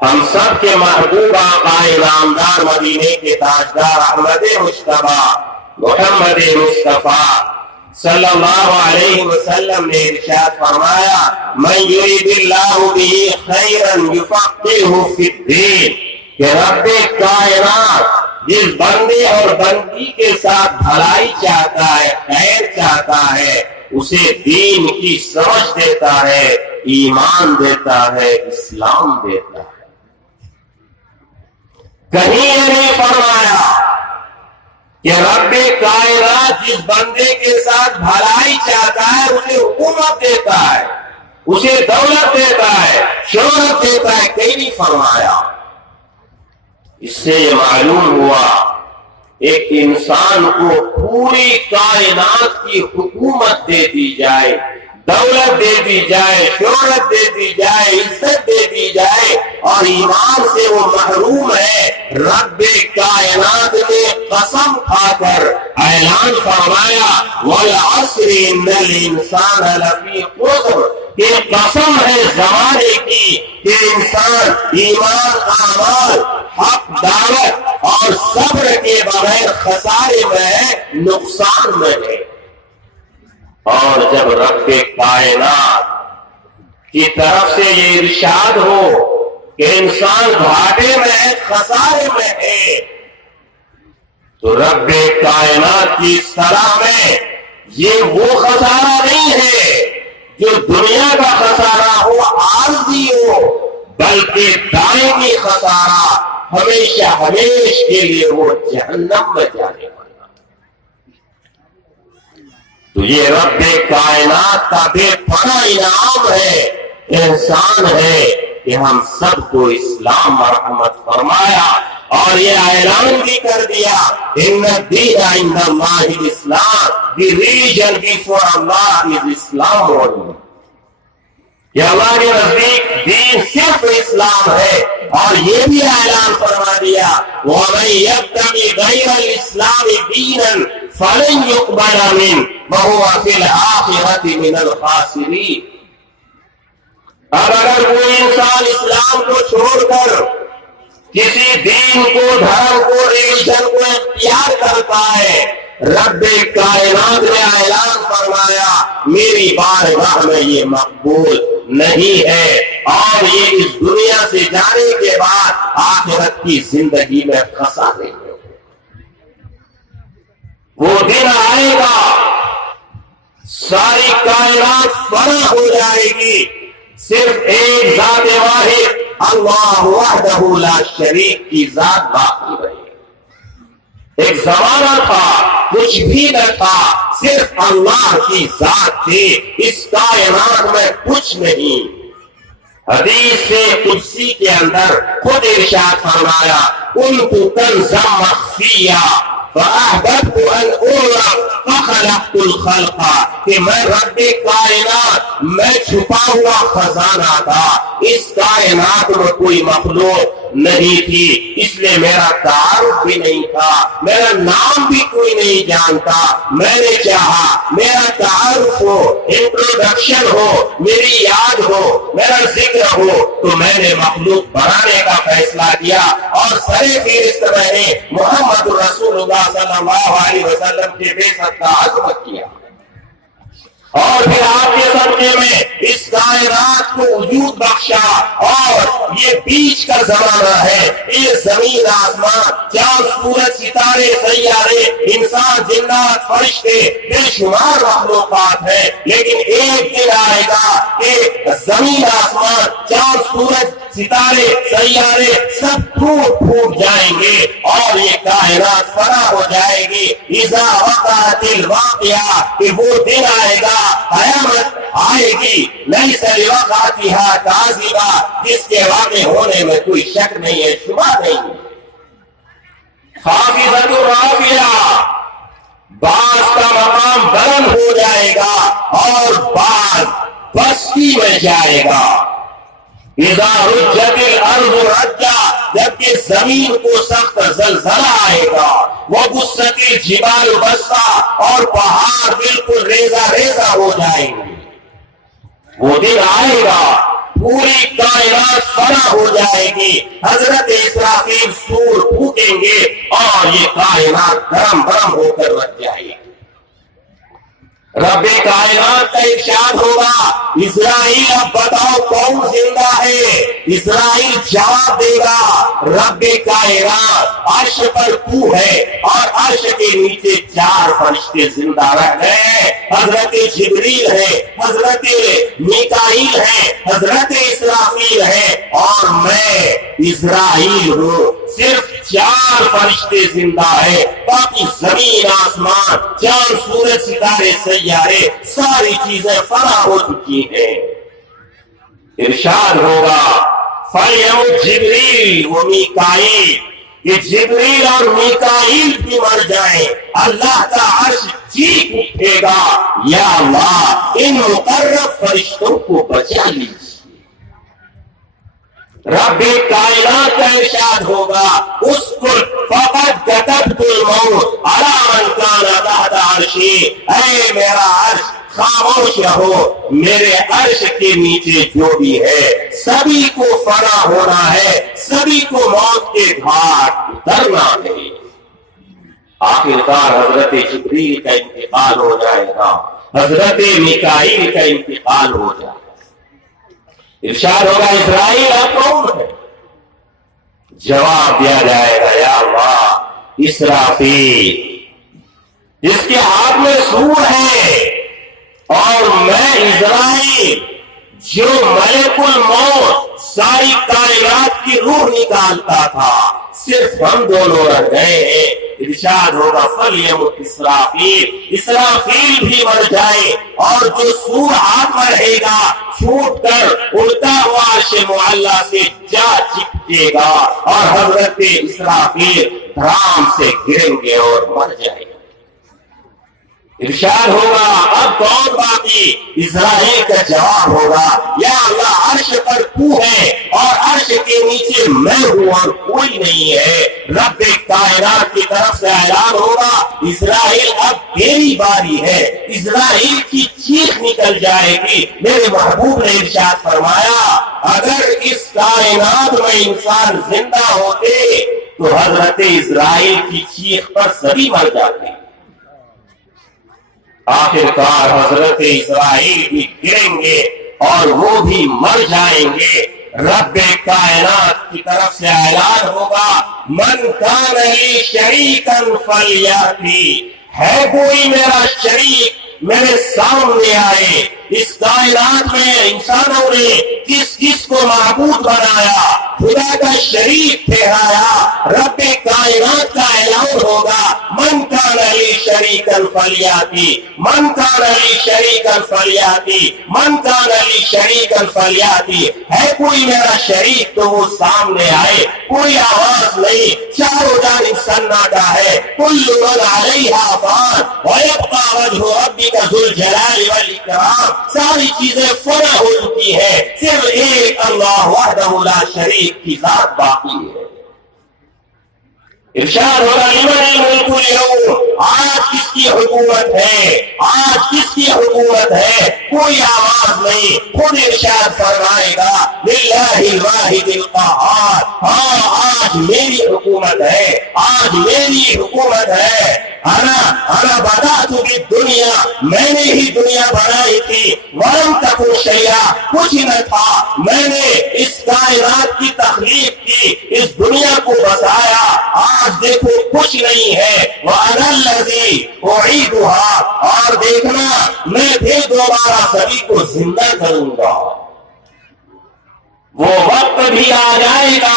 ہم سب کے محبوب آقا نامدار مدینے کے تاجدار احمد مجتبی محمد مصطفیٰ صلی اللہ علیہ وسلم نے ارشاد فرمایا من یرید اللہ بہ خیرا یفقہہ فی الدین کہ رب کائنات جس بندے اور بندی کے ساتھ بھلائی چاہتا ہے، خیر چاہتا ہے، اسے دین کی سمجھ دیتا ہے، ایمان دیتا ہے، اسلام دیتا ہے۔ کہیں یہ نہیں فرمایا کہ رب کائنات جس بندے کے ساتھ بھلائی چاہتا ہے اسے حکومت دیتا ہے، اسے دولت دیتا ہے، شہرت دیتا ہے، کہیں نہیں فرمایا۔ اس سے یہ معلوم ہوا ایک انسان کو پوری کائنات کی حکومت دے دی جائے، دولت دے دی جائے، شہرت دے دی جائے، عزت دے دی جائے، اور ایمان سے وہ محروم ہے، رب کائنات نے قسم کھا کر اعلان فرمایا وَالْعَصْرِ إِنَّ الْإِنسَانَ لَفِي خُسْرٍ کہ قسم ہے زمانے کی کہ انسان ایمان، اعمال، حق، دعوت اور صبر کے بغیر خسارے میں ہے، نقصان میں ہے۔ اور جب رب کائنات کی طرف سے یہ ارشاد ہو کہ انسان گھاٹے میں ہے، خسارے میں ہے، تو رب کائنات کی اصطلاح میں یہ وہ خسارہ نہیں ہے جو دنیا کا خسارہ ہو، عارضی ہو، بلکہ دائمی خسارہ ہمیشہ ہمیش کے لیے وہ جہنم میں جانے والا۔ تو یہ رب کائنات کا بے پناہ انعام ہے، احسان ہے کہ ہم سب کو اسلام مرحمت فرمایا اور یہ اعلان بھی کر دیا ان الدین عند اللہ الاسلام، the religion before Allah is Islam only، کہ اللہ کے نزدیک دین صرف اسلام ہے، اور یہ بھی اعلان فرما دیا وَمَن يَبْتَغِ غَيْرَ الْإِسْلَامِ دِينًا فَلَن يُقْبَلَ مِنْهُ وَهُوَ فِي الْآخِرَةِ مِنَ الْخَاسِرِينَ۔ اب اگر کوئی انسان اسلام کو چھوڑ کر کسی دین کو، دھرم کو، ریلیجن کو اختیار کرتا ہے، رب کائنات نے اعلان فرمایا میری بارگاہ میں یہ مقبول نہیں ہے، اور یہ اس دنیا سے جانے کے بعد آخرت کی زندگی میں خسارے میں۔ وہ دن آئے گا ساری کائنات فنا ہو جائے گی، صرف ایک ذات واحد اللہ وحدہ لا شریک کی ذات باقی رہے گی۔ ایک زمانہ تھا کچھ بھی نہ تھا، صرف اللہ کی ذات تھی، اس کائنات میں کچھ نہیں۔ حدیث قدسی کے اندر خود ارشاد فرمایا كنت كنزا مخفیا فأحببت أن أعرف فخلقت الخلق، کہ میں رب کائنات، میں چھپا ہوا خزانہ تھا، اس کائنات میں کوئی مخلوق نہیں تھی، اس لیے میرا تعارف بھی نہیں تھا، میرا نام بھی کوئی نہیں جانتا۔ میں نے چاہا میرا تعارف ہو، انٹروڈکشن ہو، میری یاد ہو، میرا ذکر ہو، تو میں نے مخلوق بنانے کا فیصلہ کیا، اور سرے فہرست میں نے محمد رسول اللہ صلی اللہ علیہ وسلم کے بعثت کا عزم کیا، اور پھر آپ کے صدقے میں اس کائنات کو وجود بخشا۔ اور یہ بیچ کا زمانہ ہے، یہ زمین، آسمان، چاند، سورج، ستارے، سیارے، انسان، جنات، فرشتے، بے شمار مخلوقات ہیں، لیکن ایک دن آئے گا کہ زمین، آسمان، چاند، سورج، ستارے، سیارے سب پھوٹ جائیں گے، اور یہ کائنات فنا ہو جائے گی۔ اذا وقعت الواقعہ، کہ وہ دن آئے گا، قیامت آئے گی، لیس لوقعتها کاذبہ، جس کے واقع ہونے میں کوئی شک نہیں ہے، شبہ نہیں ہے۔ خافضۃ رافعہ، بعض کا مقام بلند ہو جائے گا اور بعض پستی میں جائے گا۔ اذا رجت الارض رجا، جبکہ زمین کو سخت زلزلہ آئے گا، وبست الجبال بسا، اور پہاڑ بالکل ریزہ ریزہ ہو جائیں گے۔ وہ دن آئے گا پوری کائنات فنا ہو جائے گی، حضرت اسرافیل سور پھونکیں گے اور یہ کائنات دھرم برم ہو کر رکھ جائے گی۔ رب کائنات کا ارشاد ہوگا، اسرائیل اب بتاؤ کون زندہ ہے؟ اسرائیل جواب دے گا، رب کائنات عرش پر تو ہے اور عرش کے نیچے 4 فرشتے زندہ رہ گئے، حضرت جبریل ہے، حضرت میکائیل ہے، حضرت اسرافیل ہے اور میں اسرائیل ہوں۔ صرف 4 فرشتے زندہ ہے، باقی زمین آسمان چاند سورج ستارے سیارے ساری چیزیں فنا ہو چکی ہیں۔ ارشاد ہوگا فَلْيَمُتْ جبریل و میکائیل، کہ جبریل اور میکائیل بھی مر جائیں، اللہ کا عرش چیخ اٹھے گا، یا اللہ ان مقرب فرشتوں کو بچا لیجیے۔ رب کائنات کا ارشاد ہوگا، اسکن فقط كتبت الموت على من كان تحت عرشی، اے میرا عرش خاموش رہو، میرے عرش کے نیچے جو بھی ہے سبھی کو فنا ہونا ہے، سبھی کو موت کے گھاٹ اترنا ہے۔ آخرکار حضرت جبریل کا انتقال ہو جائے گا، حضرت میکائیل کا انتقال ہو جائے گا۔ ارشاد ہوگا اسرائیل آپ کون ہے؟ جواب دیا جائے گا، یا اللہ اسرافیل، جس کے ہاتھ میں سور ہے، اور میں اسرائیل جو ملک الموت ساری کائنات کی روح نکالتا تھا، صرف ہم دونوں رہ گئے ہیں۔ ارشاد ہوگا فَلْيَمُتْ اسرافیل، اسرافیل بھی مر جائے اور جو سور ہاتھ میں رہے گا چھوٹ کر اڑتا ہوا عرش معلیٰ سے جا چپکے گا اور حضرت اسرافیل دھرام سے گریں گے اور مر جائے گا۔ ارشاد ہوگا اب کون باقی؟ اسرائیل کا جواب ہوگا، یا اللہ عرش پر تو ہے اور عرش کے نیچے میں ہوں اور کوئی نہیں ہے۔ رب کائنات کی طرف سے اعلان ہوگا، اسرائیل اب تیری باری ہے۔ اسرائیل کی چیخ نکل جائے گی۔ میرے محبوب نے ارشاد فرمایا، اگر اس کائنات میں انسان زندہ ہوتے تو حضرت اسرائیل کی چیخ پر سبھی مر جاتے۔ آخرکار حضرت اسرائیل بھی گریں گے اور وہ بھی مر جائیں گے۔ رب کائنات کی طرف سے اعلان ہوگا، من کان لی شریکا فلیاتی، ہے کوئی میرا شریک میرے سامنے آئے۔ اس کائنات میں انسانوں نے کس کس کو معبود بنایا، خدا کا شریک ٹھہرایا۔ رب کائنات کا اعلان ہوگا، من کان لی شریکا فلیاتی، من کان لی شریکا فلیاتی، من کان لی شریکا فلیاتی، ہے کوئی میرا شریک تو وہ سامنے آئے۔ کوئی آواز نہیں، چاروں جانب سناٹا ہے۔ کل من علیہا فان ویبقى وجہ ربک ذو الجلال والاکرام، ساری چیزیں فنا ہو چکی ہے، صرف ایک اللہ وحدہ لا شریک کی ذات باقی ہے۔ ارشاد ہوگا لمن الملک اليوم، آج کس کی حکومت ہے، آج کس کی حکومت ہے؟ کوئی آواز نہیں، خود ارشاد فرمائے گا للہ الواحد القہار، ہاں آج میری حکومت ہے، آج میری حکومت ہے۔ انا بدأت بالدنیا، میں نے ہی دنیا بنائی تھی، ولم تکن شیئا، کچھ نہ تھا، میں نے اس کائنات کی تخلیق کی، اس دنیا کو بسایا، آج دیکھو کچھ نہیں ہے۔ وَأَنَا الَّذِي أُعِيدُهَا، اور دیکھنا میں پھر دوبارہ سبھی کو زندہ کروں گا۔ وہ وقت بھی آ جائے گا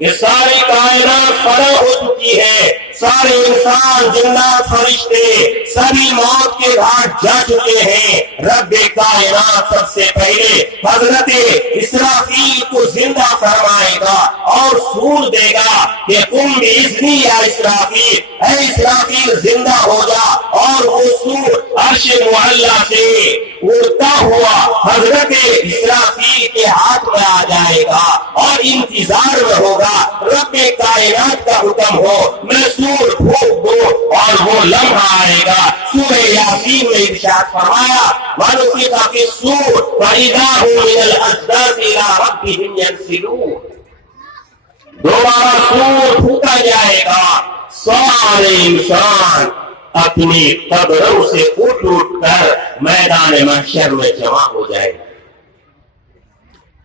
کہ ساری کائنات فنا ہو چکی ہے، سارے انسان جنات فرشتے سبھی موت کے گھاٹ جا چکے ہیں۔ رب کائنات سب سے پہلے حضرت اسرافیل کو زندہ فرمائے گا اور سور دے گا کہ تم بھی اذنی یا اسرافیل، اے اسرافیل زندہ ہو جا، اور وہ سور عرش معلیٰ سے اڑتا ہوا حضرت اسرافیل کے ہاتھ میں آ جائے گا اور انتظار میں ہوگا رب کائنات کا حکم ہو میں سور پھونک دو اور وہ لمحہ آئے گا۔ سورہ یاسین میں ارشاد فرمایا وَنُفِخَ فِي الصُّورِ فَإِذَا هُمْ مِنَ الْأَجْدَاثِ إِلَىٰ رَبِّهِمْ يَنسِلُونَ۔ دوبارہ سور پھونکا جائے گا، سارے انسان اپنی قبروں سے اٹھ کر میدان محشر میں جمع ہو جائے گا۔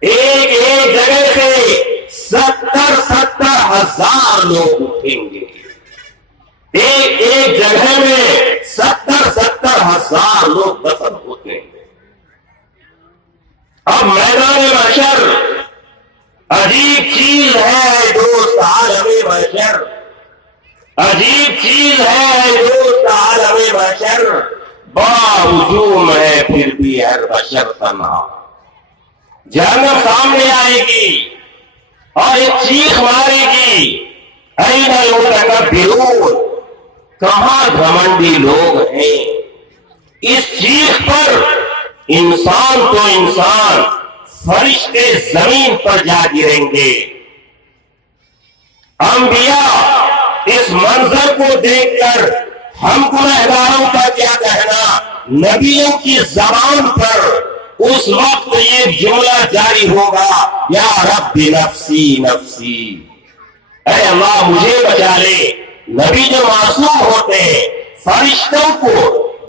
ایک ایک جگہ سے 70 ہزار لوگ اٹھیں گے، ایک ایک جگہ میں 70 ہزار لوگ دفن ہوتے ہیں۔ اب میدان محشر عجیب چیز ہے دوست، عالم محشر عجیب چیز ہے دوست، عالم محشر باوجود ہے پھر بھی ہر بشر تنہا۔ جہنم سامنے آئے گی اور ایک چیخ مارے گی این المتکبرون، کہاں گھمنڈی لوگ ہیں؟ اس چیخ پر انسان تو انسان، فرشتے زمین پر جا گریں گے۔ انبیاء اس منظر کو دیکھ کر ہم گنہگاروں کا کیا کہنا، نبیوں کی زبان پر اس وقت یہ جملہ جاری ہوگا یا رب نفسی نفسی، اے اللہ مجھے بچا لے۔ نبی جو معصوم ہوتے ہیں، فرشتوں کو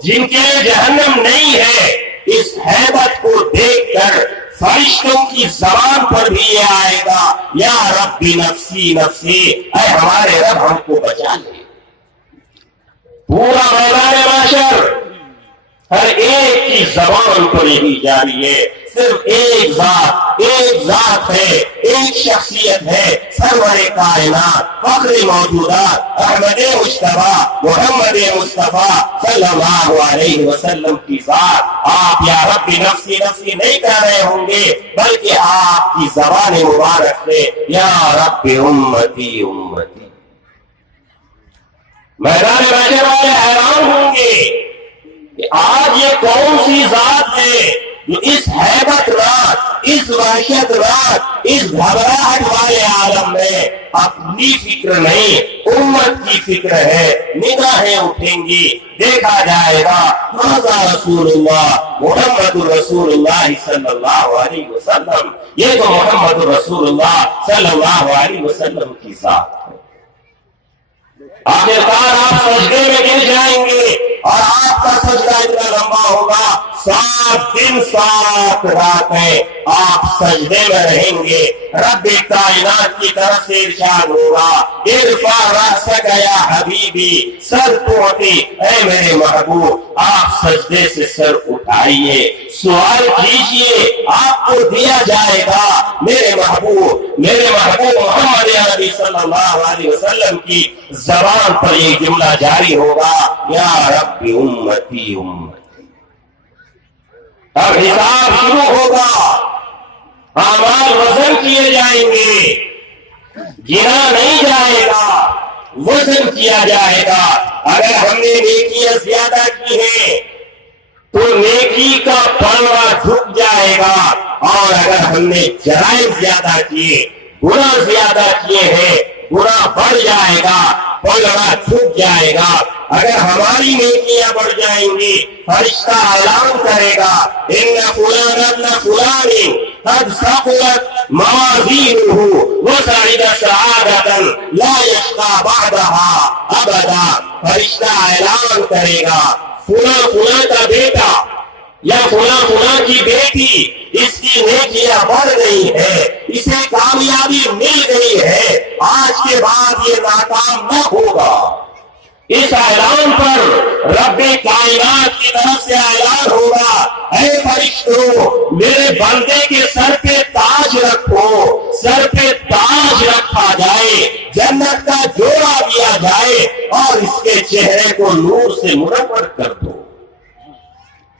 جن کے لیے جہنم نہیں ہے، اس ہیبت کو دیکھ کر فرشتوں کی زبان پر بھی یہ آئے گا یا رب نفسی نفسی، اے ہمارے رب ہم کو بچا لے۔ پورا میدان محشر ہر ایک کی زبان پر یہی جاری ہے، صرف ایک ذات ہے، ایک شخصیت ہے، سرور کائنات فخر موجودات احمد مجتبیٰ محمد مصطفیٰ صلی اللہ علیہ وسلم کی ذات۔ آپ یا رب نفسی نفسی نہیں کہہ رہے ہوں گے، بلکہ آپ کی زبان مبارک سے یا رب امتی امتی۔ میدان محشر والے حیران ہوں گے کہ آج یہ کون سی ذات ہے جو اس ہیبت رات، اس وحشت رات، اس گھبراہٹ والے عالم میں اپنی فکر نہیں امت کی فکر ہے۔ نگاہیں اٹھیں گی، دیکھا جائے گا هذا رسول اللہ محمد رسول اللہ صلی اللہ علیہ وسلم، یہ تو محمد رسول اللہ صلی اللہ علیہ وسلم کی ذات ہے۔ آخرکار آپ سجدے میں گر جائیں گے اور آپ کا سجدہ اتنا لمبا ہوگا، 7 دن 7 راتیں آپ سجدے میں رہیں گے۔ رب کائنات کی طرف سے ارشاد ہوگا ارفع رأسک یا حبیبی، سر اٹھائیے اے میرے محبوب، آپ سجدے سے سر اٹھائیے، سوال کیجئے آپ کو دیا جائے گا۔ میرے محبوب محمد عربی صلی اللہ علیہ وسلم کی زبان پر یہ جملہ جاری ہوگا یا رب امتی امتی۔ اب حساب شروع ہوگا، اعمال وزن کیے جائیں گے، گنا نہیں جائے گا، وزن کیا جائے گا۔ اگر ہم نے نیکیاں زیادہ کی ہیں تو نیکی کا پلڑا جھک جائے گا، اور اگر ہم نے جرائم زیادہ کیے، گناہ زیادہ کیے ہیں، گناہ بڑھ جائے گا، پلڑا جھک جائے گا۔ اگر ہماری نیکیاں بڑھ جائیں گی، فرشتہ اعلان کرے گا ان فلان ابن فلان قد ثقلت موازینہ وسعد سعادۃ لا یشقی بعدها ابدا۔ فرشتہ اعلان کرے گا فلاں فلاں کا بیٹا یا فلاں فلاں کی بیٹی، اس کی نیکیاں بڑھ گئی ہے، اسے کامیابی مل گئی ہے، آج کے بعد یہ ناکام نہ ہوگا۔ اس اعلان پر رب کائنات کی طرف سے اعلان ہوگا اے فرشتوں میرے بندے کے سر پہ تاج رکھو، سر پہ تاج رکھا جائے، جنت کا جوڑا دیا جائے اور اس کے چہرے کو نور سے منور کر دو۔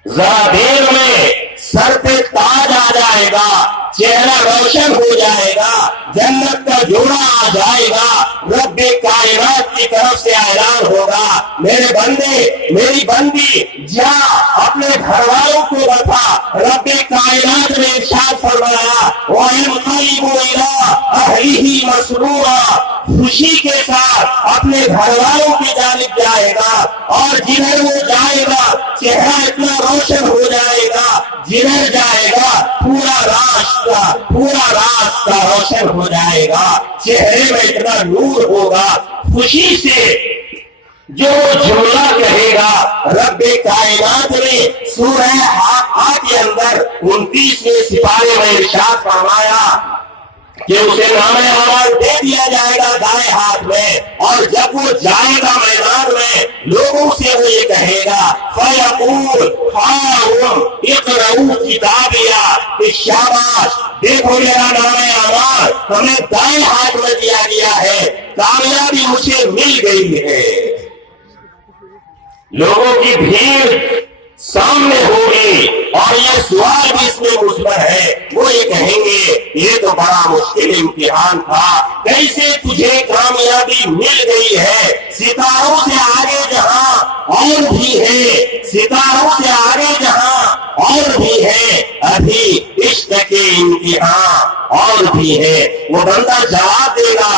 ذرا دیر میں سر پہ تاج آ جائے گا، چہرہ روشن ہو جائے گا، جنت کا جوڑا آ جائے گا، رب کائنات کی طرف سے اعلان ہوگا میرے بندے میری بندی جا اپنے گھر والوں کو بتا۔ رب کائنات نے ارشاد فرمایا وَيَنْقَلِبُ إِلَىٰ أَهْلِهِ مَسْرُورًا، خوشی کے ساتھ اپنے گھر والوں کی جانب جائے گا، اور جدھر وہ جائے گا چہرہ اتنا روشن ہو جائے گا، جدھر جائے گا پورا راستہ روشن ہو جائے گا، چہرے میں اتنا نور ہوگا خوشی سے جو جملہ کہے گا۔ رب کائنات نے سورہ حاقہ کے اندر 29ویں سپارے میں ارشاد فرمایا کہ اسے نام اعمال دے دیا جائے گا دائیں ہاتھ میں، اور جب وہ جائے گا میدان میں لوگوں سے وہ یہ کہے گا فَيَقُولُ هَاؤُمُ اقْرَءُوا كِتَابِيَهْ، کہ شاباش دیکھو میرا نام اعمال ہمیں دائیں ہاتھ میں دیا گیا ہے، کامیابی مجھے مل گئی ہے۔ لوگوں کی بھیڑ سامنے ہوگی اور یہ سوال بھی اس میں مثبت ہے، وہ یہ کہیں گے یہ تو بڑا مشکل امتحان تھا، کیسے تجھے کامیابی مل گئی ہے؟ ستاروں سے آگے جہاں اور بھی ہے، ستاروں سے آگے جہاں اور بھی ہے، ابھی عشق کے امتحان اور بھی ہے۔ وہ بندہ جواب دے گا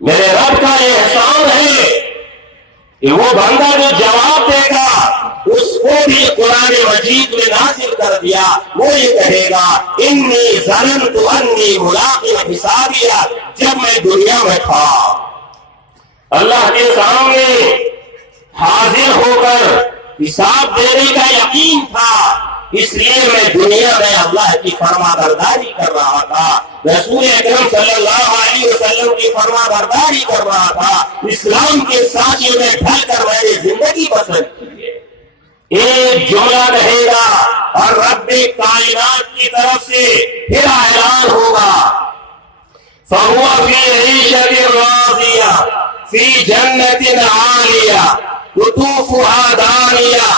میرے رب کا احسان ہے کہ وہ بندہ جو جواب دے گا اس کو بھی قرآن مجید میں نازل کر دیا، وہ یہ کہے گا انی ظننت انی ملاق حسابیہ، جب میں دنیا میں تھا اللہ کے سامنے حاضر ہو کر حساب دینے کا یقین تھا، اس لیے میں دنیا میں اللہ کی فرما برداری کر رہا تھا، رسول اکرم صلی اللہ علیہ وسلم کی فرما برداری کر رہا تھا، اسلام کے سانچے میں ڈھل کر میں نے زندگی بسر کی ہے۔ ایک جملہ رہے گا اور رب کائنات کی طرف سے پھر اعلان ہوگا فَهُوَ فِي عِيشَةٍ رَاضِيَةٍ فِي جَنَّةٍ عَالِيَةٍ قُطُوفُهَا دَانِيَةٌ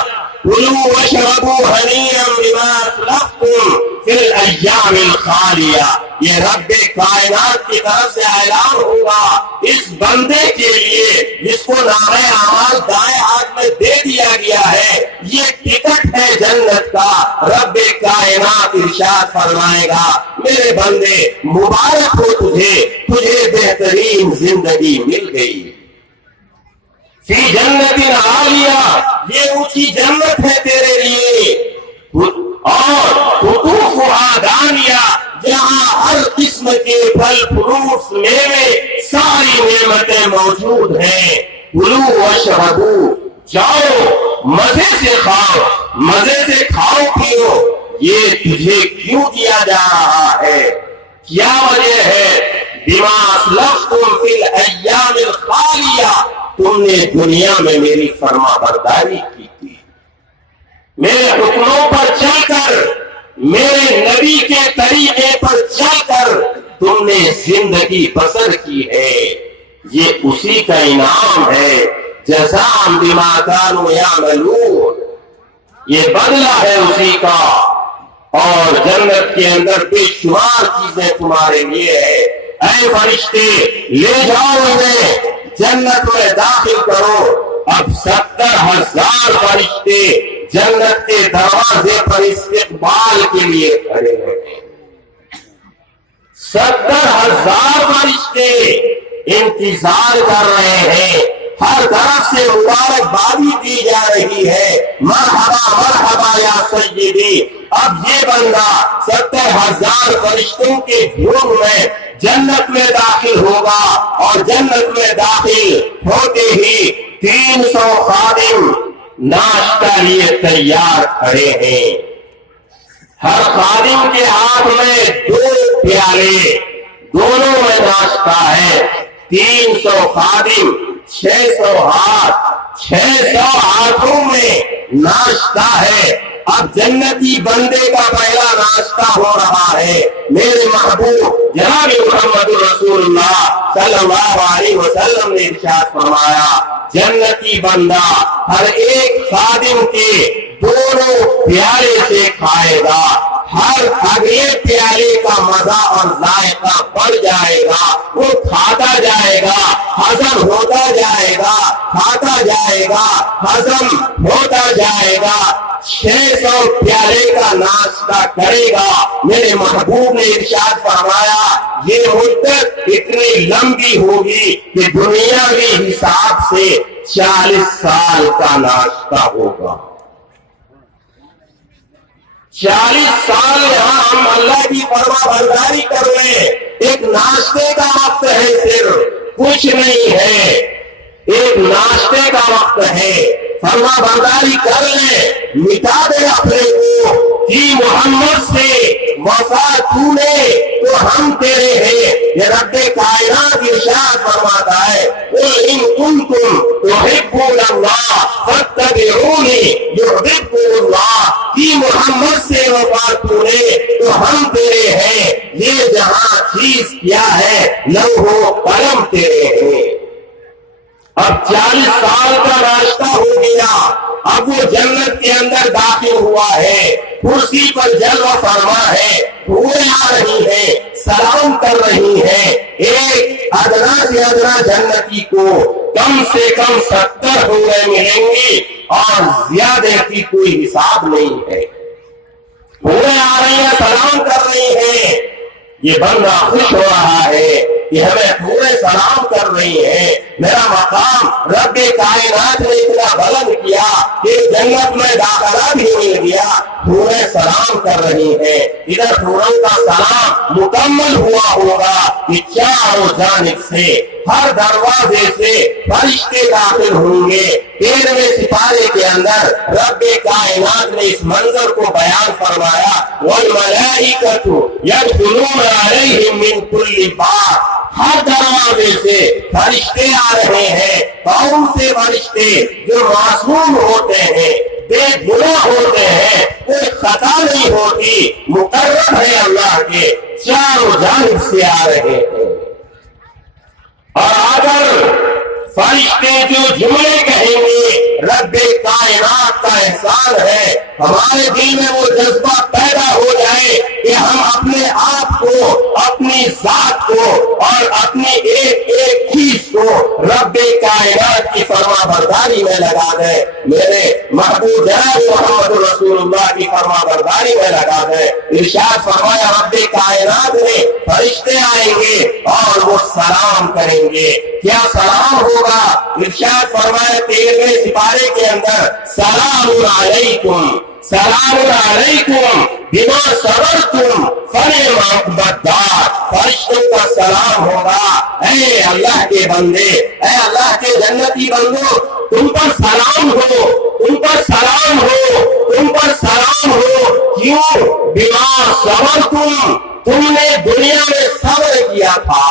كُلُوا وَاشْرَبُوا هَنِيئًا بِمَا أَسْلَفْتُمْ فِي الْأَيَّامِ الْخَالِيَةِ، یہ رب کائنات کی طرف سے اعلان ہوگا اس بندے کے لیے جس کو نام اعمال دائیں ہاتھ میں دے دیا گیا ہے، یہ ٹکٹ ہے جنت کا۔ رب کائنات ارشاد فرمائے گا میرے بندے مبارک ہو تجھے بہترین زندگی مل گئی، فی جنت عالیہ، یہ اونچی جنت ہے تیرے لیے، اور قطوفها دانیہ، جہاں ہر قسم کے پھل فروٹس میوے ساری نعمتیں موجود ہیں۔ کلوا واشربوا، جاؤ مزے سے کھاؤ، مزے سے کھاؤ پیو، یہ تجھے کیوں دیا جا رہا ہے؟ کیا وجہ ہے؟ بما اسلفتم فی الایام الخالیہ، تم نے دنیا میں میری فرما برداری کی تھی، میرے حکموں پر چل کر، میرے نبی کے طریقے پر چل کر تم نے زندگی بسر کی ہے، یہ اسی کا انعام ہے، جزاء بما كانوا يعملون، یہ بدلہ ہے اسی کا، اور جنت کے اندر بے شمار چیزیں تمہارے لیے ہے۔ اے فرشتے لے جاؤ انہیں جنت میں داخل کرو۔ اب 70,000 فرشتے جنت کے دروازے پر استقبال کے لیے کھڑے ہیں، 70,000 فرشتے انتظار کر رہے ہیں، ہر طرف سے مبارکبادی دی جا رہی ہے، مرحبا مرحبا یا سیدی۔ اب یہ بندہ 70,000 فرشتوں کے جھوم میں جنت میں داخل ہوگا، اور جنت میں داخل ہوتے ہی 300 خادم ناشتہ لیے تیار کھڑے ہیں، ہر خادم کے ہاتھ میں 2 پیالے، دونوں میں ناشتہ ہے، 300 خادم 600 ہاتھ، 600 ہاتھوں میں ناشتہ ہے۔ اب جنتی بندے کا پہلا ناشتہ ہو رہا ہے۔ میرے محبوب جناب محمد رسول اللہ صلی اللہ علیہ وسلم نے ارشاد فرمایا جنتی بندہ ہر ایک خادم کے دونوں پیالے سے کھائے گا، ہر اگلے پیالے کا مزہ اور ذائقہ بڑھ جائے گا، وہ کھاتا جائے گا، ہضم ہوتا جائے گا، کھاتا جائے گا، ہضم ہوتا جائے گا، 600 پیالے کا ناشتہ کرے گا۔ میرے محبوب نے ارشاد فرمایا یہ مدت اتنی لمبی ہوگی کہ دنیاوی حساب سے 40 سال کا ناشتہ ہوگا۔ 40 سال یہاں ہم اللہ کی فرما برداری کر رہے ہیں، ایک ناشتے کا وقت ہے، صرف کچھ نہیں ہے، ایک ناشتے کا وقت ہے، فرما برداری کر لیں، مٹا دے اپنے کو کہ محمد سے وفا تو نے تو ہم تیرے ہیں۔ یہ رب کائنات ارشاد فرماتا ہے قُلْ إِن كُنتُمْ تُحِبُّونَ اللَّهَ فَاتَّبِعُونِي يُحْبِبْكُمُ اللَّهُ کہ محمد سے وفا تو نے تو ہم تیرے ہیں، یہ جہاں چیز کیا ہے لوح و قلم تیرے ہیں۔ اب 40 سال کا ناشتہ ہو گیا، اب وہ جنت کے اندر داخل ہوا ہے، کرسی پر جلوہ فرما ہے، حوریں آ رہی ہیں، سلام کر رہی ہیں، ایک ادنا سے ادنا جنتی کو کم سے کم 70 حوریں ملیں گی اور زیادہ کی کوئی حساب نہیں ہے۔ حوریں آ رہی ہیں، سلام کر رہی ہیں، یہ بندہ خوش ہو رہا ہے کہ ہمیں حوریں سلام کر رہی ہیں، میرا مقام رب کائنات نے اتنا بلند کیا کہ جنت میں داخلہ بھی مل گیا، حوریں سلام کر رہی ہیں۔ ادھر حوروں کا سلام مکمل ہوا ہوگا کہ چاروں جانب سے ہر دروازے سے فرشتے داخل ہوں گے۔ 13ویں سپارے کے اندر رب کائنات نے اس منظر کو بیان فرمایا وَالْمَلَائِكَةُ يَدْخُلُونَ عَلَيْهِمْ مِنْ كُلِّ بَابٍ، ہر دروازے سے فرشتے آ رہے ہیں، کون سے فرشتے؟ جو معصوم ہوتے ہیں، بے گناہ ہوتے ہیں، کوئی خطا نہیں ہوتی، مقرب ہے اللہ کے، چاروں جانب سے آ رہے ہیں۔ اور اگر فرشتے جو جملے کہیں گے رب کائنات کا احسان ہے، ہمارے دل میں وہ جذبہ پیدا ہو جائے کہ ہم اپنے آپ کو، اپنی ذات کو اور اپنی ایک ایک چیز کو رب کائنات کی فرما برداری میں لگا دیں، میرے محبوب جناب محمد رسول اللہ کی فرما برداری میں لگا دیں۔ ارشاد فرمایا رب کائنات نے فرشتے آئیں گے اور وہ سلام کریں گے۔ کیا سلام ہوگا؟ ارشاد فرمایا 13ویں سپارے کے اندر سلام علیکم، سلام علیکم بما صبرتم فنعم عقبی الدار، فرشتوں کا سلام ہوگا اے اللہ کے بندے، اے اللہ کے جنتی بندو، تم پر سلام ہو، تم پر سلام ہو، تم پر سلام ہو، کیوں؟ بما صبرتم، تم نے دنیا میں صبر کیا تھا،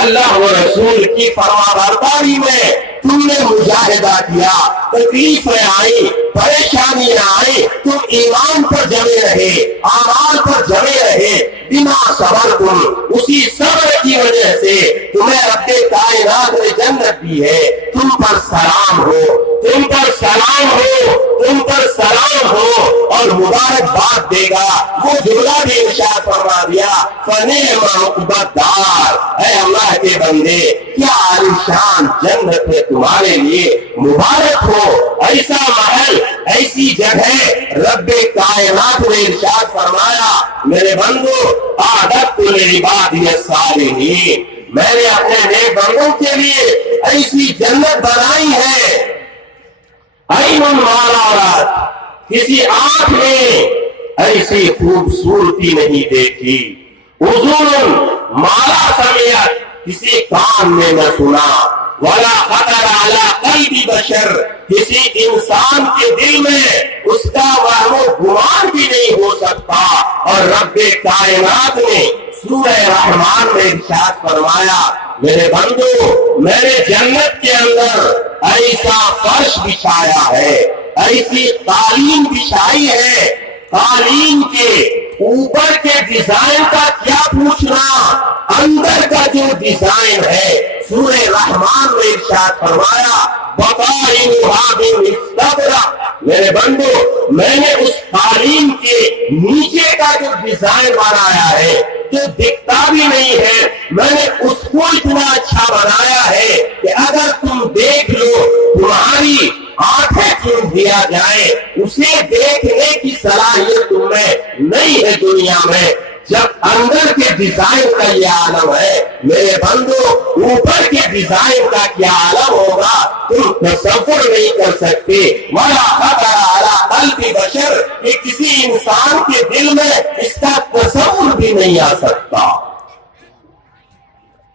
اللہ و رسول کی فرما برداری میں تم نے مجاہدہ کیا، تکلیفیں آئی، پریشانیاں آئی، تم ایمان پر جمے رہے، اعمال پر جمے رہے، بما صبرتم، اسی صبر کی وجہ سے تمہیں رب کائنات نے جنت دی ہے۔ تم پر سلام ہو، تم پر سلام ہو، تم پر سلام ہو، اور مبارکباد دے گا۔ وہ جملہ بھی ارشاد فرما دیا فنعم عقبی الدار، اے اللہ کے بندے کیا عالیشان جنت ہے تمہارے لیے، مبارک ہو، ایسا محل، ایسی جگہ رب کائنات نے ارشاد فرمایا میرے بندو اعددت لعبادی الصالحین، میں نے اپنے نیک بندوں کے لیے ایسی جنت بنائی ہے، عین مارات، کسی آنکھ نے ایسی خوبصورتی نہیں دیکھی، اذن مالا سمعت، کسی کان نے نہ سنا، ولا خطر علی قلب بشر، کسی انسان کے دل میں اس کا وہم و گمان بھی نہیں ہو سکتا۔ اور رب کائنات نے سورہ رحمان میں ارشاد فرمایا میرے بندو میں نے جنت کے اندر ایسا فرش بچھایا ہے، ایسی قالین بچھائی ہے، قالین کے اوپر کے ڈیزائن کا کیا پوچھنا، اندر کا جو ڈیزائن ہے سورہ رحمان میں ارشاد فرمایا میرے بندو میں نے اس قالین کے نیچے کا جو ڈیزائن بنایا ہے جو دکھتا بھی نہیں ہے میں نے اس کو اتنا اچھا بنایا ہے کہ اگر تم دیکھ لو تمہاری آنکھیں چن دیا جائے اسے دیکھنے کی صلاحیت تم میں نہیں ہے دنیا میں جب اندر کے ڈیزائن کا یہ عالم ہے میرے بندو اوپر کے ڈیزائن کا کیا عالم ہوگا تم تصور نہیں کر سکتے ولا خطر علی قلب بشر کہ کسی انسان کے دل میں اس کا تصور بھی نہیں آ سکتا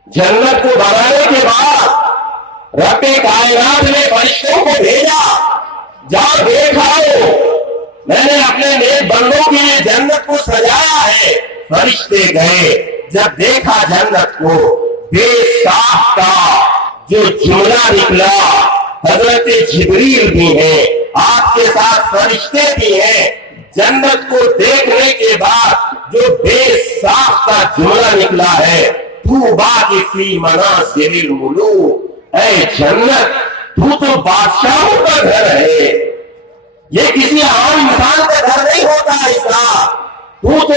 جنت کو بنانے کے بعد رب کائنات نے فرشتوں کو بھیجا جاؤ دیکھاؤ میں نے اپنے نیک بندوں کے لیے جنت کو سجایا ہے فرشتے گئے جب دیکھا جنت کو بے ساختہ جو جملہ نکلا حضرت جبریل بھی ہیں آپ کے ساتھ فرشتے بھی ہیں جنت کو دیکھنے کے بعد جو بے ساختہ جملہ نکلا ہے طوبی کی فی منازل الملوک اے جنت تو بادشاہوں کا گھر ہے یہ کسی عام انسان کا گھر نہیں ہوتا ایسا تو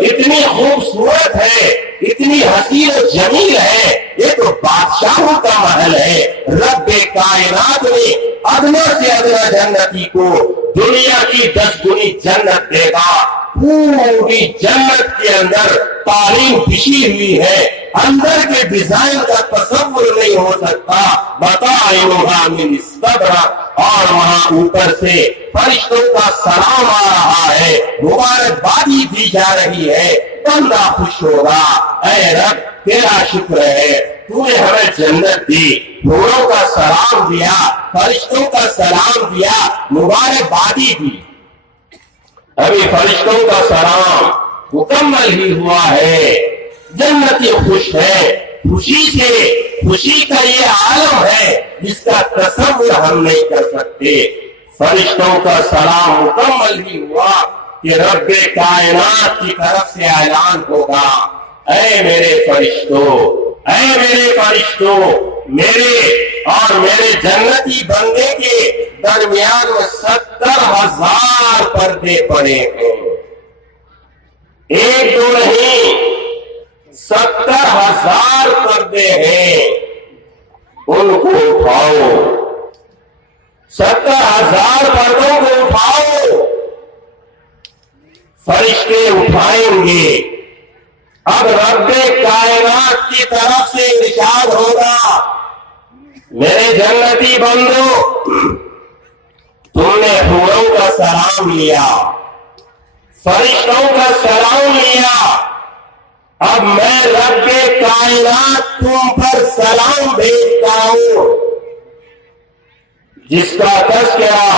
اتنی خوبصورت ہے اتنی حسین و جمیل ہے یہ تو بادشاہوں کا محل ہے رب کائنات نے ادنا سے ادنا جنتی کو دنیا کی 10 گنی جنت دے گا پوری جنت کے اندر تعلیم بچھی ہوئی ہے اندر کے ڈیزائن کا تصور نہیں ہو سکتا بتائیوہا من استبرق اور وہاں اوپر سے فرشتوں کا سلام آ رہا ہے مبارکبادی دی جا رہی ہے بندہ خوش ہوگا اے رب تیرا شکر ہے تو نے ہمیں جنت دی حوروں کا سلام دیا فرشتوں کا سلام دیا مبارکبادی دی ابھی فرشتوں کا سلام مکمل ہی ہوا ہے جنتی خوش ہے خوشی کا یہ عالم ہے جس کا تصور ہم نہیں کر سکتے فرشتوں کا سلام مکمل ہی ہوا کہ رب کائنات کی طرف سے اعلان ہوگا اے میرے فرشتوں میرے اور میرے جنتی بندے کے درمیان میں 70,000 پردے پڑے ہیں ایک دو نہیں 70,000 پردے ہیں ان کو اٹھاؤ 70,000 پردوں کو اٹھاؤ فرشتے اٹھائیں گے اب رب کائنات کی طرف سے ارشاد ہوگا میرے جنتی بندو تم نے حوروں کا سلام لیا فرشتوں کا سلام لیا اب میں رب کائنات تم پر سلام بھیجتا ہوں جس کا تذکرہ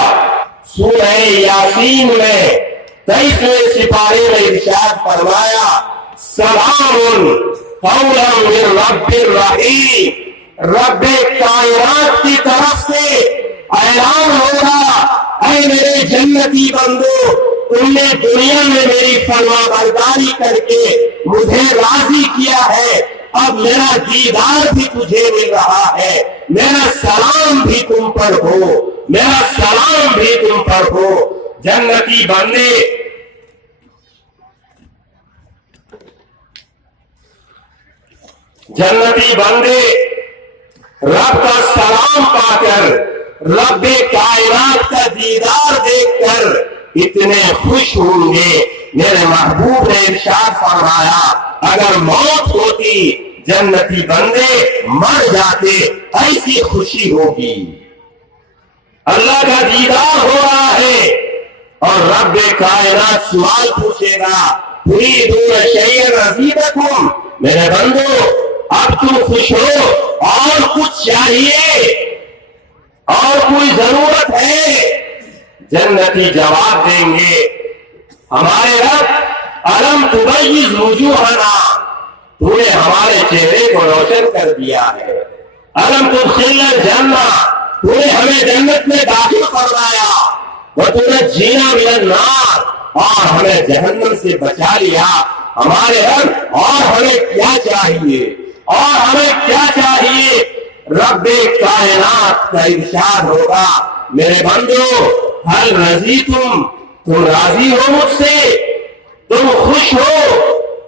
سورہ یاسین میں 23ویں سپارے میں ارشاد فرمایا سلام قولا من رب الرحیم رب کائنات کی طرف سے اعلان ہوگا اے میرے جنتی بندو تم نے دنیا میں میری فرما برداری کر کے مجھے راضی کیا ہے اب میرا دیدار بھی تجھے مل رہا ہے میرا سلام بھی تم پر ہو جنتی بندے رب کا سلام پا کر رب کائنات کا دیدار دیکھ کر اتنے خوش ہوں گے میرے محبوب نے ارشاد فرمایا اگر موت ہوتی جنتی بندے مر جاتے ایسی خوشی ہوگی اللہ کا دیدار ہو رہا ہے اور رب کائنات سوال پوچھے گا تريدون شيئا أزيدكم میرے بندو اب تم خوش ہو اور کچھ چاہیے اور کوئی ضرورت ہے جنتی جواب دیں گے ہمارے رب الم تبیض وجوہنا تو نے ہمارے چہرے کو روشن کر دیا ہے الم تدخلنا الجنہ تو نے ہمیں جنت میں داخل فرمایا وتنجینا من النار اور ہمیں جہنم سے بچا لیا ہمارے رب اور ہمیں کیا چاہیے اور ہمیں کیا چاہیے؟ رب کائنات کا ارشاد ہوگا میرے بندو ہل رضیتم، تم راضی ہو مجھ سے، تم خوش ہو؟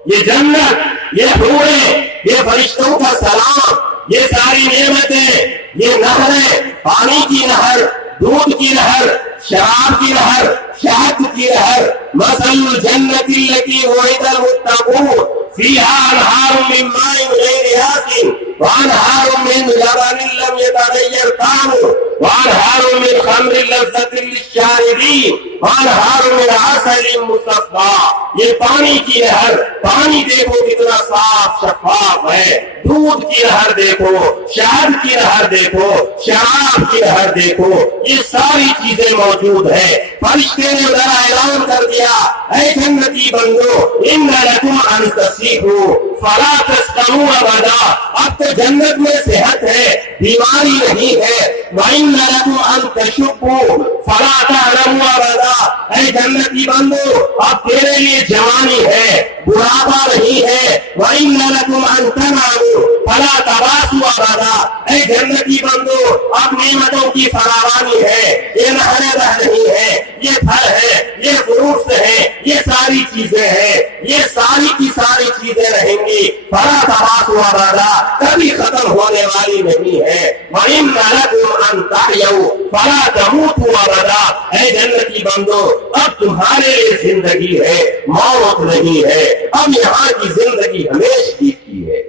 یہ جنت، یہ حوریں، یہ فرشتوں کا سلام، یہ ساری نعمتیں، یہ نہریں، پانی کی نہر، دودھ کی نہر، شراب کی نہر، شہد کی نہر، مثل الجنت التي وعد المتقون فيها انهار من ماء غير آسن وانهار من لبن لم يتغير طعمه وانهار من خمر لذة للشاربين وانهار من عسل مصفى۔ یہ پانی کی نہر، پانی دیکھو کتنا صاف شفاف ہے، دودھ کی نہر دیکھو، شہد کی نہر دیکھو، شراب کی نہر دیکھو، یہ ساری چیزیں موجود ہیں۔ فرشتے نے ذرا اعلان کر دیا اے جنتی بندو ان لکم ان تصیحوا فلا تسقموا ابدا، اب تو جنت میں صحت ہے، بیماری نہیں ہے۔ وَإِنَّ لَكُمْ أَن تَشُبُّوا فَلَا تَعْلَمُوا أَبَدًا، اے جنتی بندو اب تیرے لیے جوانی ہے، بڑھاپا نہیں ہے۔ وَإِنَّ لَكُمْ أَن تَنَامُوا فَلَا تَبَاسُوا أَبَدًا، اے جنتی بندو اب نعمتوں کی فراوانی ہے، یہ نہریں رہ نہیں ہے، یہ پھل ہے، یہ فروٹس ہے، یہ ساری چیزیں ہیں، یہ ساری کی ساری چیزیں رہیں گی۔ فَلَا تَبَاسُوا أَبَدًا، کبھی ختم ہونے والی نہیں ہے۔ وَإِنَّ لَكُمْ أَن تَحْيَوْا فَلَا تَمُوتُوا أَبَدًا، اے جنتی بندو اب تمہارے لیے زندگی ہے، موت نہیں ہے، اب یہاں کی زندگی ہمیشہ کی ہے۔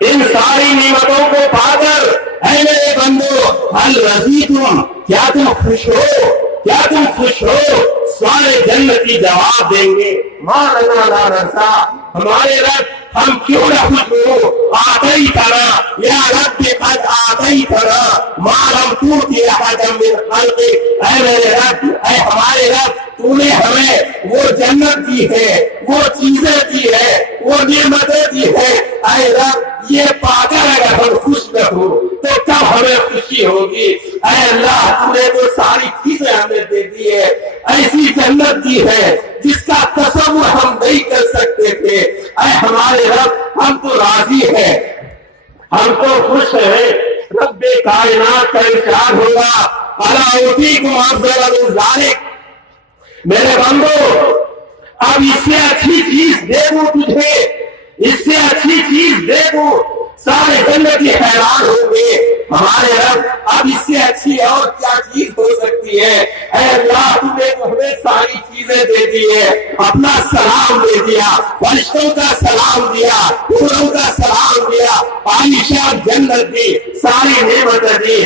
ان ساری نعمتوں کو پا کر اے میرے بندو ہل رضیتم، کیا تم خوش ہو؟ کیا تم خوش ہو؟ سارے جنتی جواب دیں گے ما لنا لا نرضى، ہمارے رب ہم کیوں نہ خوش ہو؟ آتیتنا یا رب قد آتیتنا ما لم تؤت احدا من خلقک، اے میرے رب، اے ہمارے رب تو نے ہمیں وہ جنت دی ہے، وہ چیزیں دی ہے، وہ نعمتیں دی ہے، اے رب یہ پا کر اگر ہم خوش نہ ہو تو کب ہمیں خوشی ہوگی؟ اے اللہ تو نے تو ساری چیزیں ہمیں دے دی ہے، ایسی جنت دی ہے جس کا تصور ہم نہیں کر سکتے تھے۔ اے ہمارے رب ہم تو راضی ہیں، ہم تو خوش ہیں۔ رب کائنات کا ارشاد ہوگا الا اعطیکم افضل من ذلک، میرے بندو اب اس سے اچھی چیز دے دوں تجھے، اس سے اچھی چیز دے دوں، سارے جنتی حیران ہوں گے ہمارے رب اب اس سے اچھی اور کیا چیز ہو سکتی ہے؟ اے اللہ تو نے ہمیں ساری چیزیں دے دی ہے، اپنا سلام دے دیا، فرشتوں کا سلام دیا، حوروں کا سلام دیا، عائشہ جنت دی، ساری نعمتیں دی۔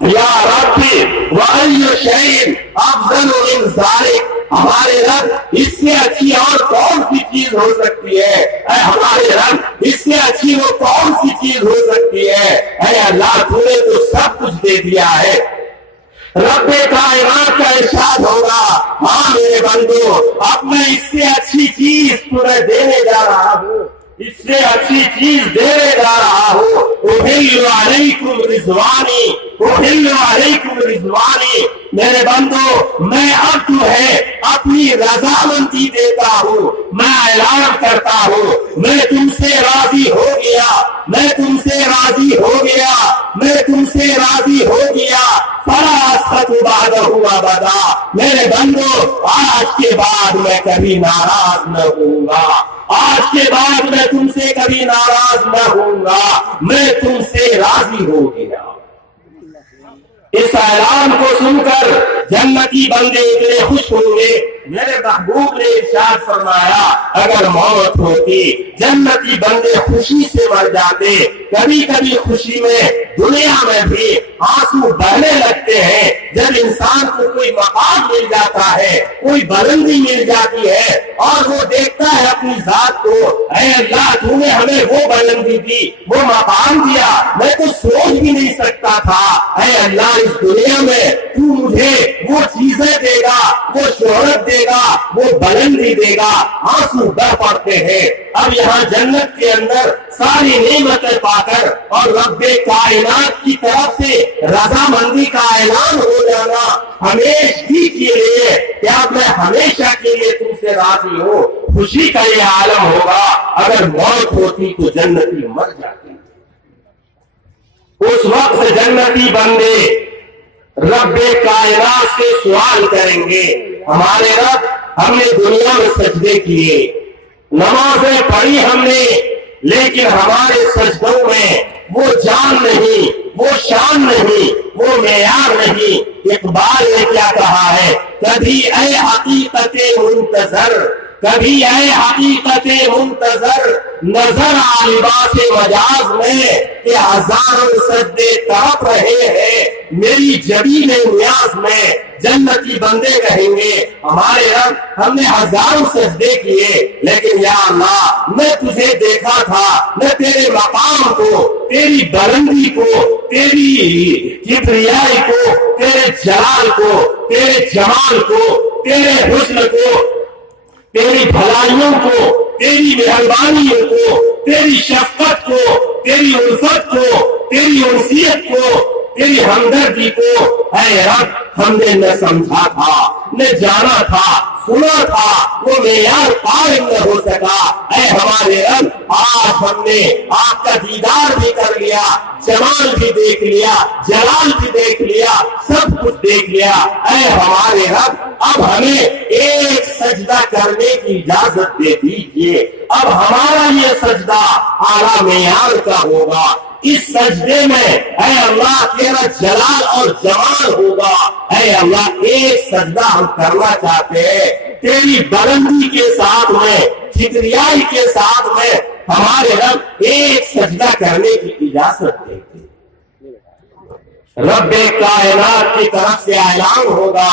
یا ربی وَأَيُّ شَيْءٍ أَفْضَلُ مِنْ ذَلِكَ، ہمارے رب اس سے اچھی اور کون سی چیز ہو سکتی ہے؟ اے ہمارے رب اس سے اچھی وہ کون سی چیز ہو سکتی ہے؟ اے اللہ تو نے تو سب کچھ دے دیا ہے۔ رب کائنات کا ارشاد ہوگا ہاں میرے بندو اب میں اس سے اچھی چیز تمہیں دینے جا رہا ہوں، اس سے اچھی چیز دینے جا رہا ہوں۔ احل علیکم رضوانی، احل علیکم رضوانی، میرے بندو میں اب تمہیں اپنی رضامندی دیتا ہوں، میں اعلان کرتا ہوں میں تم سے راضی ہو گیا، میں تم سے راضی ہو گیا، میں تم سے راضی ہو گیا۔ فلا اسخط بعدہ ابدا، میرے بندو آج کے بعد میں کبھی ناراض نہ ہوں گا، آج کے بعد میں تم سے کبھی ناراض نہ ہوں گا، میں تم سے راضی ہو گیا۔ اس اعلان کو سن کر جنتی بندے اتنے خوش ہوں گے۔ میرے محبوب نے ارشاد فرمایا اگر موت ہوتی جنتی بندے خوشی سے مر جاتے۔ کبھی کبھی خوشی میں دنیا میں بھی آنسو بہنے لگتے ہیں جب انسان کو کوئی مقام مل جاتا ہے، کوئی بلندی مل جاتی ہے اور وہ دیکھتا ہے اپنی ذات کو، اے اللہ تو نے ہمیں وہ بلندی دی، وہ مقام دیا، میں تو سوچ بھی نہیں سکتا تھا، اے اللہ اس دنیا میں تو مجھے وہ چیزیں دے گا، وہ شہرت دے گا، وہ بلندی دے گا۔ آنسو بہ پڑتے ہیں۔ اب یہاں جنت کے اندر ساری نعمتیں پا کر اور رب کائنات کی طرف سے رضامندی کا اعلان ہو جانا ہمیشہ کے لیے، کیا میں ہمیشہ کے لیے تم سے راضی ہوں، خوشی کا یہ عالم ہوگا۔ اگر موت ہوتی تو جنتی مر جاتی. اس وقت جنتی بندے رب کائنات سے سوال کریں گے, ہمارے رب ہم نے دنیا میں سجدے کیے, نمازیں پڑھی ہم نے, لیکن ہمارے سجدوں میں وہ جان نہیں, وہ شان نہیں, وہ معیار نہیں. اقبال نے کیا کہا ہے, کبھی اے حقیقت منتظر, کبھی اے حقیقت منتظر, نظر آ لباس مجاز میں کہ ہزاروں سجدے تڑپ رہے ہیں میری جبین نیاز میں. جنتی بندے کہیں گے, ہمارے رب ہم نے ہزاروں سجدے کیے, لیکن یا اللہ میں تجھے دیکھا تھا, میں تیرے مقام کو, تیری بلندی کو, تیری کبریائی کو, تیرے جلال کو, تیرے جمال کو, تیرے حسن کو, تیری بھلائیوں کو, تیری مہربانیوں کو, تیری شفقت کو, تیری الفت کو, تیری انسیت کو, تیری ہمدردی کو اے رب ہم نے نہ سمجھا تھا, نہ جانا تھا, سنا تھا, وہ معیار قائم نہ ہو سکا. اے ہمارے رب آج ہم نے آپ کا دیدار بھی کر لیا, جمال بھی دیکھ لیا, جلال بھی دیکھ لیا, سب کچھ دیکھ لیا. اے ہمارے رب اب ہمیں ایک سجدہ کرنے کی اجازت دے دیجیے. اب ہمارا یہ سجدہ اعلیٰ معیار کا ہوگا. اس سجدے میں اے اللہ تیرا جلال اور جمال ہوگا. اے اللہ ایک سجدہ ہم کرنا چاہتے ہیں, تیری بلندی کے ساتھ میں, کبریائی کے ساتھ میں ہمارے رب ایک سجدہ کرنے کی اجازت دیتے. رب کائنات کی طرف سے اعلان ہوگا,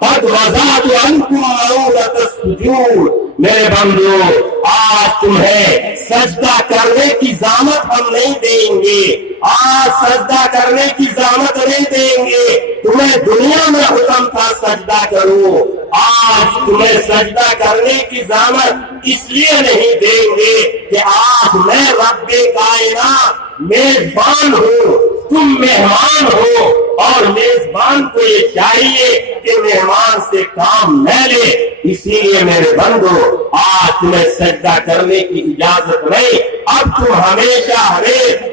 قد وضعت عنکم مؤونۃ السجود, میرے بندو آج تمہیں سجدہ کرنے کی ضمانت ہم نہیں دیں گے, آج سجدہ کرنے کی ضمانت نہیں دیں گے. تمہیں دنیا میں حکم تھا سجدہ کرو, آج تمہیں سجدہ کرنے کی ضمانت اس لیے نہیں دیں گے کہ آج میں رب کائنات میزبان ہوں, تم مہمان ہو, اور میزبان کو یہ چاہیے کہ مہمان سے کام نہ لے. اسی لیے میرے بندو آج تمہیں سجدہ کرنے کی اجازت نہیں, اب تم ہمیشہ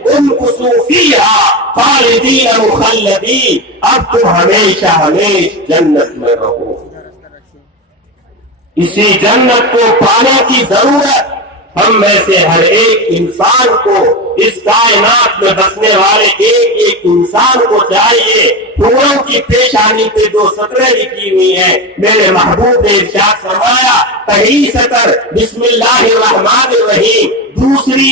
ان خصوصیہ خالدین مخلدین, اب تم ہمیشہ ہمیشہ جنت میں رہو. اسی جنت کو پانے کی ضرورت ہم میں سے ہر ایک انسان کو, اس کائنات میں بسنے والے ایک ایک انسان کو چاہیے. پوروں کی پیشانی پہ 2 سطریں لکھی ہوئی ہیں, میرے محبوب نے ارشاد فرمایا, پہلی سطر بسم اللہ الرحمن الرحیم, دوسری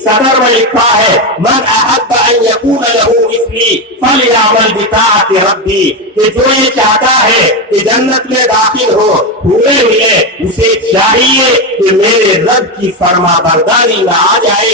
سطر میں لکھا ہے من احب ان یکون له مثلی فلیعمل بطاعت ربی, کہ جو یہ چاہتا ہے کہ جنت میں داخل ہو, پورے ملے, اسے چاہیے کہ میرے رب کی فرما برداری میں آ جائے.